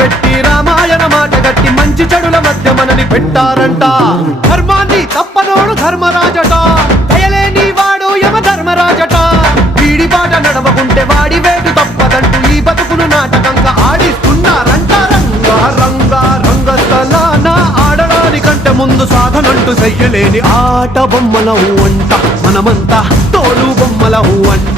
పెట్టి రామాయణ మాట గట్టి మంచి చెడుల మధ్య మనని పెట్టారంట. ధర్మాన్ని తప్పనోడు ధర్మరాజట, దయలేని వాడు యమ ధర్మరాజట. వీడి బాట నడవకుంటే వాడి వేటు తప్పదంటూ ఈ బతుకును నాటకంగా ఆడిస్తున్నారంట. రంగా రంగా రంగస్థలాన ఆడడానికంటే ముందు సాధనంటూ చెయ్యలేని ఆట బొమ్మలవు అంట. మనమంతా తోలు బొమ్మలవు అంట.